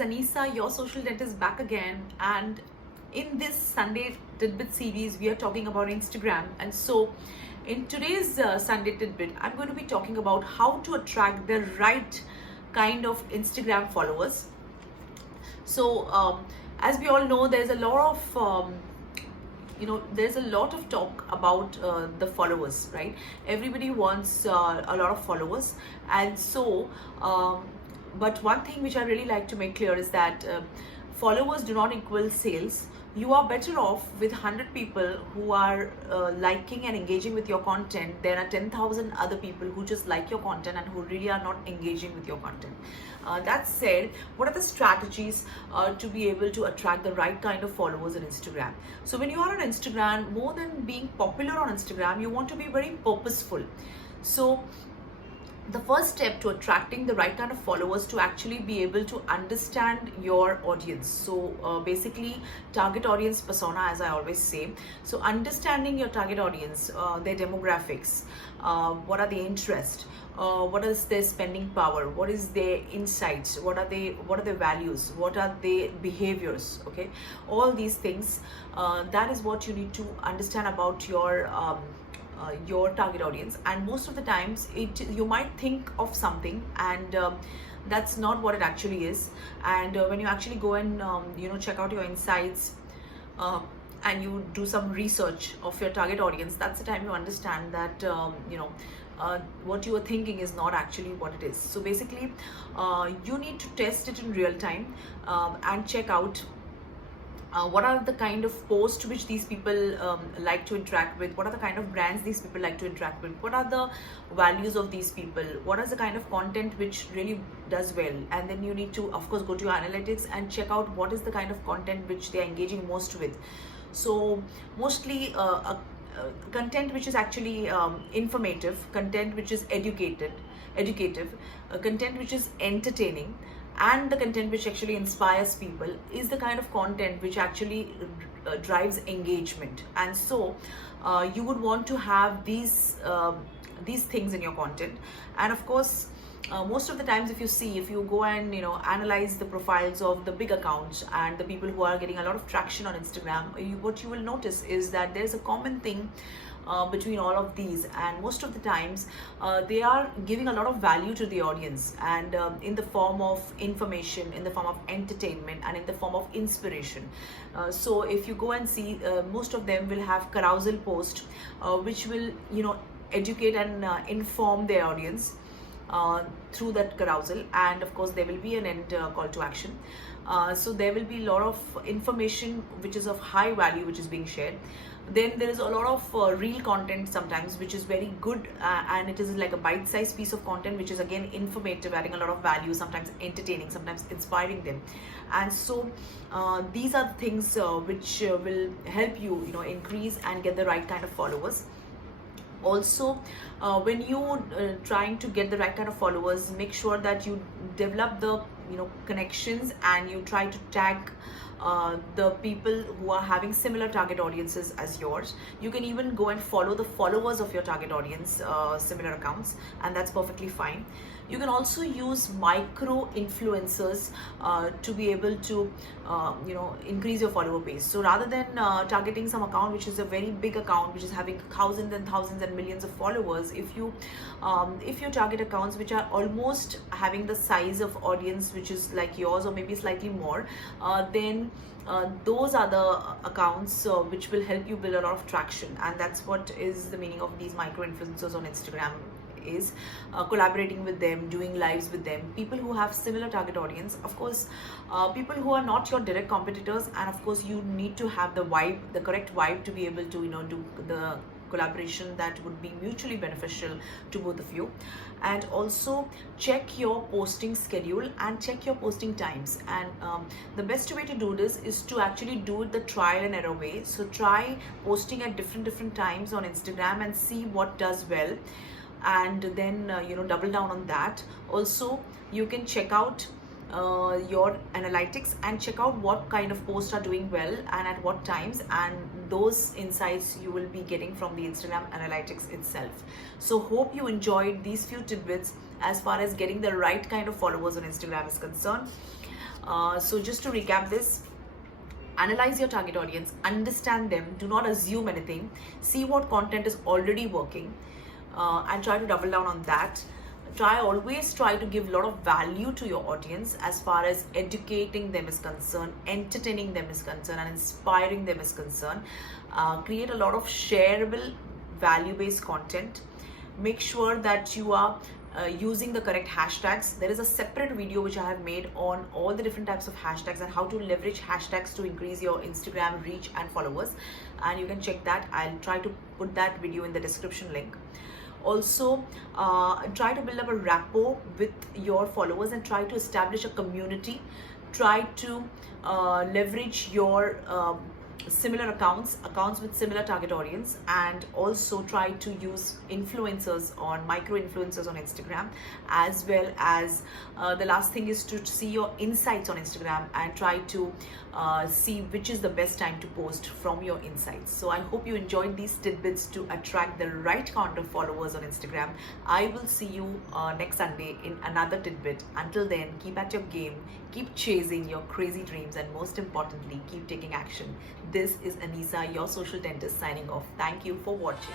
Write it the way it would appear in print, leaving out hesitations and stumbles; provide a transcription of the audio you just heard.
Anisa, your social dentist, back again. And in this Sunday Tidbit series, we are talking about Instagram. And so, in today's Sunday Tidbit, I'm going to be talking about how to attract the right kind of Instagram followers. So, as we all know, there's a lot of there's a lot of talk about the followers, right? Everybody wants a lot of followers, and so but one thing which I really like to make clear is that followers do not equal sales. You are better off with 100 people who are liking and engaging with your content. There are 10,000 other people who just like your content and who really are not engaging with your content. That said, what are the strategies to be able to attract the right kind of followers on Instagram? So when you are on Instagram, more than being popular on Instagram, you want to be very purposeful. So the first step to attracting the right kind of followers to actually be able to understand your audience. So basically target audience persona, as I always say. So understanding your target audience, their demographics, what are the interests, what is their spending power, what is their insights, what are their values, what are their behaviors, okay? All these things, that is what you need to understand about your target audience. And most of the times you might think of something, and that's not what it actually is. And when you actually go and check out your insights, and you do some research of your target audience, that's the time you understand that what you are thinking is not actually what it is. So basically you need to test it in real time, and check out what are the kind of posts which these people like to interact with, what are the kind of brands these people like to interact with, what are the values of these people, what is the kind of content which really does well. And then you need to, of course, go to your analytics and check out what is the kind of content which they are engaging most with. So mostly content which is actually informative, content which is educative, content which is entertaining, and the content which actually inspires people is the kind of content which actually drives engagement. And so you would want to have these things in your content. And of course, most of the times, if you go and analyze the profiles of the big accounts and the people who are getting a lot of traction on Instagram, what you will notice is that there's a common thing between all of these. And most of the times they are giving a lot of value to the audience, and in the form of information, in the form of entertainment, and in the form of inspiration. So if you go and see, most of them will have carousel post which will educate and inform their audience through that carousel. And of course there will be an end call to action. So there will be a lot of information which is of high value which is being shared. Then there is a lot of reel content sometimes which is very good, and it is like a bite-sized piece of content which is again informative, adding a lot of value, sometimes entertaining, sometimes inspiring them. And so these are the things which will help you increase and get the right kind of followers. Also, when you trying to get the right kind of followers, make sure that you develop the connections, and you try to tag the people who are having similar target audiences as yours. You can even go and follow the followers of your target audience, similar accounts, and that's perfectly fine. You can also use micro influencers to be able to increase your follower base. So rather than targeting some account which is a very big account which is having thousands and thousands and millions of followers, if you target accounts which are almost having the size of audience which is like yours, or maybe slightly more, then those are the accounts which will help you build a lot of traction. And that's what is the meaning of these micro influencers on Instagram, is collaborating with them, doing lives with them, people who have similar target audience. Of course, people who are not your direct competitors, and of course you need to have the vibe, the correct vibe, to be able to do the collaboration that would be mutually beneficial to both of you. And also check your posting schedule and check your posting times. And the best way to do this is to actually do it the trial and error way. So try posting at different times on Instagram and see what does well, and then double down on that. Also, you can check out your analytics and check out what kind of posts are doing well and at what times, and those insights you will be getting from the Instagram analytics itself. So hope you enjoyed these few tidbits as far as getting the right kind of followers on Instagram is concerned. So just to recap this, analyze your target audience, understand them, do not assume anything, see what content is already working, and try to double down on that. Always try to give a lot of value to your audience as far as educating them is concerned, entertaining them is concerned, and inspiring them is concerned. Create a lot of shareable value based content. Make sure that you are using the correct hashtags. There is a separate video which I have made on all the different types of hashtags and how to leverage hashtags to increase your Instagram reach and followers, and you can check that. I'll try to put that video in the description link. Also, try to build up a rapport with your followers and try to establish a community. Try to leverage your similar accounts with similar target audience, and also try to use influencers on micro influencers on Instagram, as well as the last thing is to see your insights on Instagram and try to see which is the best time to post from your insights. So I hope you enjoyed these tidbits to attract the right count of followers on Instagram. I will see you next Sunday in another tidbit. Until then, keep at your game, keep chasing your crazy dreams, and most importantly, keep taking action. This is Anisa, your social dentist, signing off. Thank you for watching.